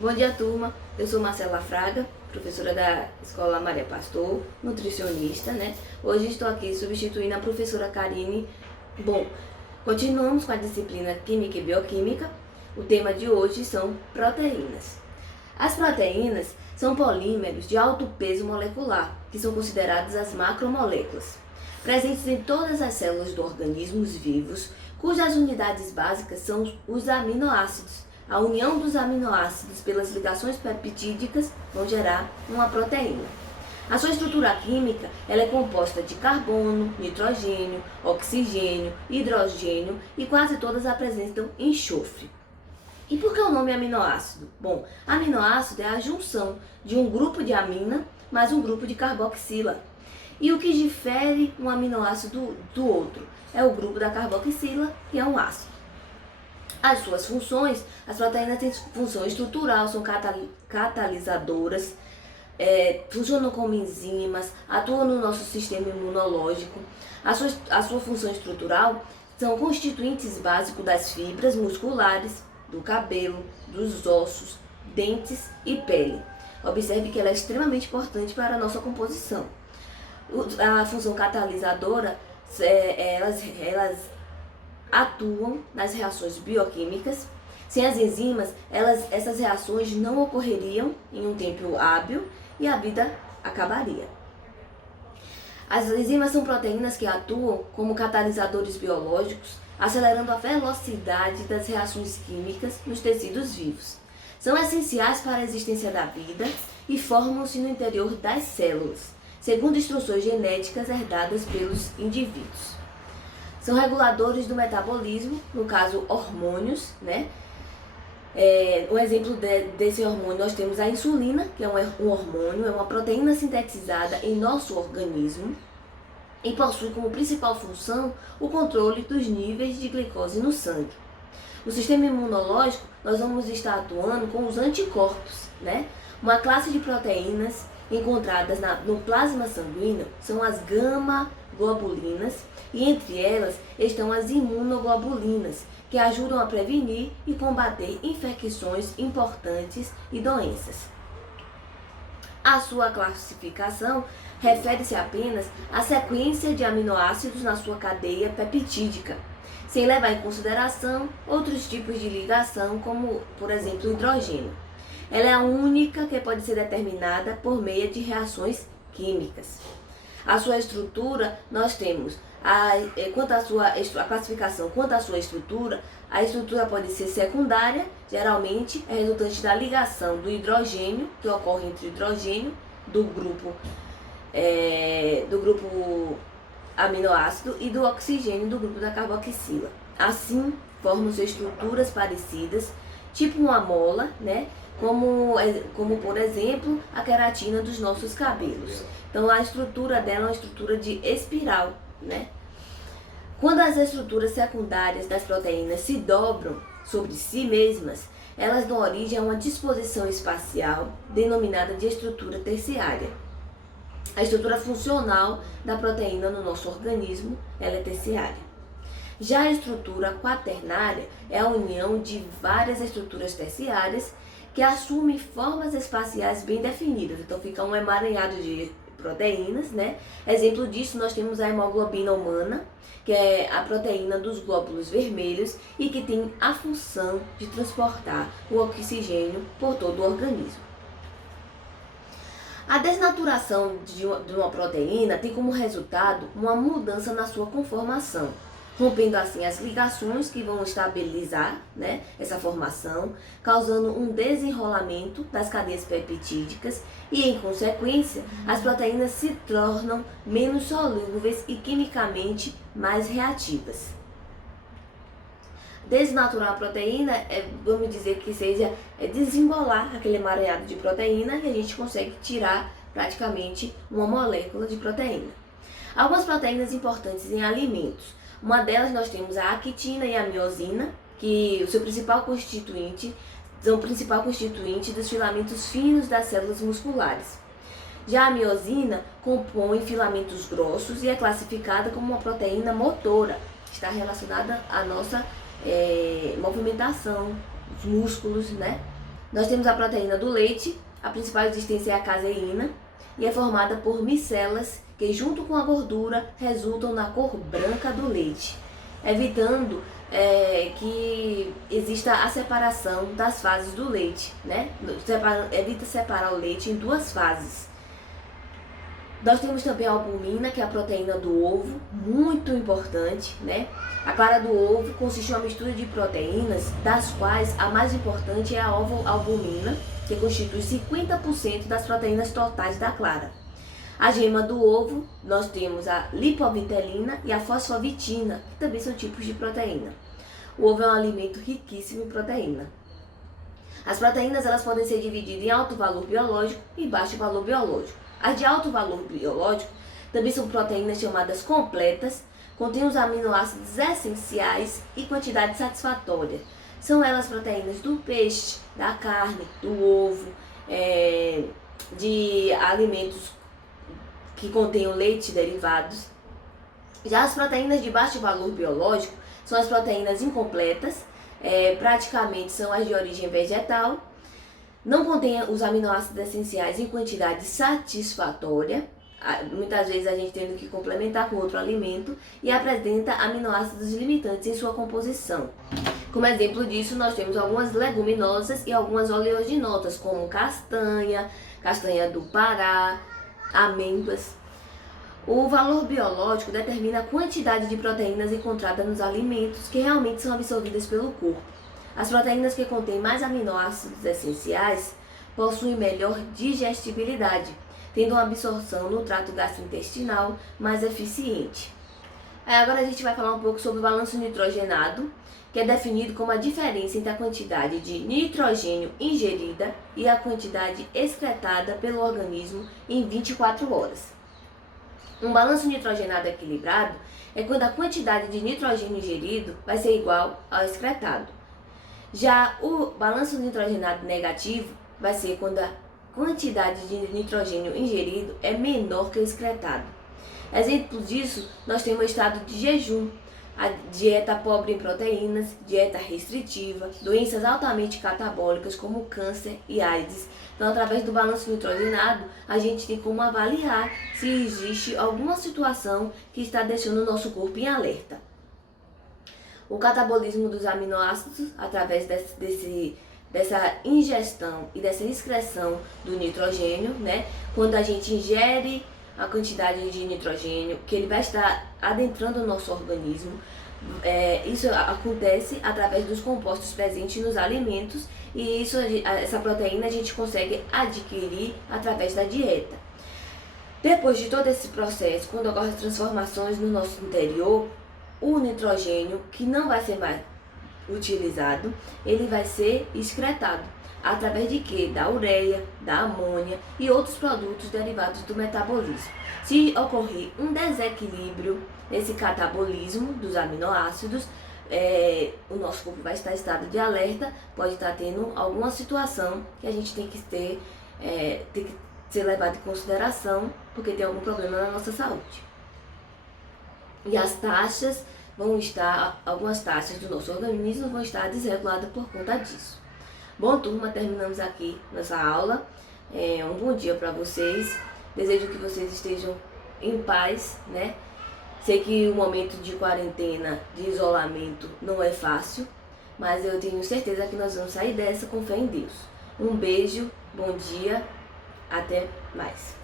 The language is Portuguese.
Bom dia, turma. Eu sou Marcela Fraga, professora da Escola Maria Pastor, nutricionista, né? Hoje estou aqui substituindo a professora Karine. Bom, continuamos com a disciplina Química e Bioquímica. O tema de hoje são proteínas. As proteínas são polímeros de alto peso molecular, que são consideradas as macromoléculas, presentes em todas as células do organismo vivos, cujas unidades básicas são os aminoácidos. A união dos aminoácidos pelas ligações peptídicas vão gerar uma proteína. A sua estrutura química ela é composta de carbono, nitrogênio, oxigênio, hidrogênio e quase todas apresentam enxofre. E por que o nome aminoácido? Bom, aminoácido é a junção de um grupo de amina mais um grupo de carboxila. E o que difere um aminoácido do outro? É o grupo da carboxila, que é um ácido. As suas funções, as proteínas têm função estrutural, são catalisadoras, funcionam como enzimas, atuam no nosso sistema imunológico. A sua função estrutural são constituintes básicos das fibras musculares, do cabelo, dos ossos, dentes e pele. Observe que ela é extremamente importante para a nossa composição. A função catalisadora, elas atuam nas reações bioquímicas. Sem as enzimas, essas reações não ocorreriam em um tempo hábil e a vida acabaria. As enzimas são proteínas que atuam como catalisadores biológicos, acelerando a velocidade das reações químicas nos tecidos vivos. São essenciais para a existência da vida e formam-se no interior das células, segundo instruções genéticas herdadas pelos indivíduos. São reguladores do metabolismo, no caso hormônios, né? Um exemplo desse hormônio nós temos a insulina, que é um hormônio, é uma proteína sintetizada em nosso organismo e possui como principal função o controle dos níveis de glicose no sangue. No sistema imunológico, nós vamos estar atuando com os anticorpos, né? Uma classe de proteínas encontradas no plasma sanguíneo são as gama-globulinas e entre elas estão as imunoglobulinas, que ajudam a prevenir e combater infecções importantes e doenças. A sua classificação refere-se apenas à sequência de aminoácidos na sua cadeia peptídica, sem levar em consideração outros tipos de ligação, como, por exemplo, o hidrogênio. Ela é a única que pode ser determinada por meio de reações químicas. A sua estrutura, nós temos, quanto à sua a classificação, quanto à sua estrutura, a estrutura pode ser secundária, geralmente é resultante da ligação do hidrogênio, que ocorre entre o hidrogênio do grupo aminoácido e do oxigênio do grupo da carboxila. Assim, formam-se estruturas parecidas, tipo uma mola, né? Como por exemplo a queratina dos nossos cabelos. Então a estrutura dela é uma estrutura de espiral, né? Quando as estruturas secundárias das proteínas se dobram sobre si mesmas, elas dão origem a uma disposição espacial denominada de estrutura terciária. A estrutura funcional da proteína no nosso organismo ela é terciária. Já a estrutura quaternária é a união de várias estruturas terciárias que assumem formas espaciais bem definidas. Então fica um emaranhado de proteínas, né? Exemplo disso nós temos a hemoglobina humana, que é a proteína dos glóbulos vermelhos e que tem a função de transportar o oxigênio por todo o organismo. A desnaturação de uma proteína tem como resultado uma mudança na sua conformação, rompendo assim as ligações que vão estabilizar, né, essa formação, causando um desenrolamento das cadeias peptídicas e, em consequência, as proteínas se tornam menos solúveis e quimicamente mais reativas. Desnaturar a proteína vamos dizer que seja desembolar aquele emaranhado de proteína e a gente consegue tirar praticamente uma molécula de proteína. Algumas proteínas importantes em alimentos. Uma delas nós temos a actina e a miosina, que o seu principal constituinte são o principal constituinte dos filamentos finos das células musculares. Já a miosina compõe filamentos grossos e é classificada como uma proteína motora, está relacionada à nossa movimentação, os músculos, né? Nós temos a proteína do leite, a principal existência é a caseína, e é formada por micelas que, junto com a gordura, resultam na cor branca do leite, evitando que exista a separação das fases do leite, né? Evita separar o leite em duas fases. Nós temos também a albumina, que é a proteína do ovo, muito importante, né? A clara do ovo consiste em uma mistura de proteínas, das quais a mais importante é a ovoalbumina, que constitui 50% das proteínas totais da clara. A gema do ovo, nós temos a lipovitelina e a fosfovitina, que também são tipos de proteína. O ovo é um alimento riquíssimo em proteína. As proteínas elas podem ser divididas em alto valor biológico e baixo valor biológico. As de alto valor biológico também são proteínas chamadas completas, contêm os aminoácidos essenciais e quantidade satisfatória. São elas proteínas do peixe, da carne, do ovo, de alimentos que contêm leite e derivados. Já as proteínas de baixo valor biológico são as proteínas incompletas, praticamente são as de origem vegetal, não contém os aminoácidos essenciais em quantidade satisfatória, muitas vezes a gente tendo que complementar com outro alimento, e apresenta aminoácidos limitantes em sua composição. Como exemplo disso, nós temos algumas leguminosas e algumas oleaginosas, como castanha, castanha do Pará, amêndoas. O valor biológico determina a quantidade de proteínas encontradas nos alimentos que realmente são absorvidas pelo corpo. As proteínas que contêm mais aminoácidos essenciais possuem melhor digestibilidade, tendo uma absorção no trato gastrointestinal mais eficiente. Agora a gente vai falar um pouco sobre o balanço nitrogenado, que é definido como a diferença entre a quantidade de nitrogênio ingerida e a quantidade excretada pelo organismo em 24 horas. Um balanço nitrogenado equilibrado é quando a quantidade de nitrogênio ingerido vai ser igual ao excretado. Já o balanço nitrogenado negativo vai ser quando a quantidade de nitrogênio ingerido é menor que o excretado. Exemplo disso, nós temos o estado de jejum, a dieta pobre em proteínas, dieta restritiva, doenças altamente catabólicas como câncer e AIDS. Então, através do balanço nitrogenado, a gente tem como avaliar se existe alguma situação que está deixando o nosso corpo em alerta. O catabolismo dos aminoácidos, através dessa ingestão e dessa excreção do nitrogênio, né? Quando a gente ingere a quantidade de nitrogênio, que ele vai estar adentrando o nosso organismo, isso acontece através dos compostos presentes nos alimentos, e essa proteína a gente consegue adquirir através da dieta. Depois de todo esse processo, quando ocorrem as transformações no nosso interior, o nitrogênio, que não vai ser mais utilizado, ele vai ser excretado. Através de quê? Da ureia, da amônia e outros produtos derivados do metabolismo. Se ocorrer um desequilíbrio nesse catabolismo dos aminoácidos, o nosso corpo vai estar em estado de alerta, pode estar tendo alguma situação que a gente tem que ser levado em consideração, porque tem algum problema na nossa saúde. E as taxas algumas taxas do nosso organismo vão estar desreguladas por conta disso. Bom, turma, terminamos aqui nossa aula. Um bom dia para vocês. Desejo que vocês estejam em paz, né? Sei que o momento de quarentena, de isolamento, não é fácil, mas eu tenho certeza que nós vamos sair dessa com fé em Deus. Um beijo, bom dia, até mais.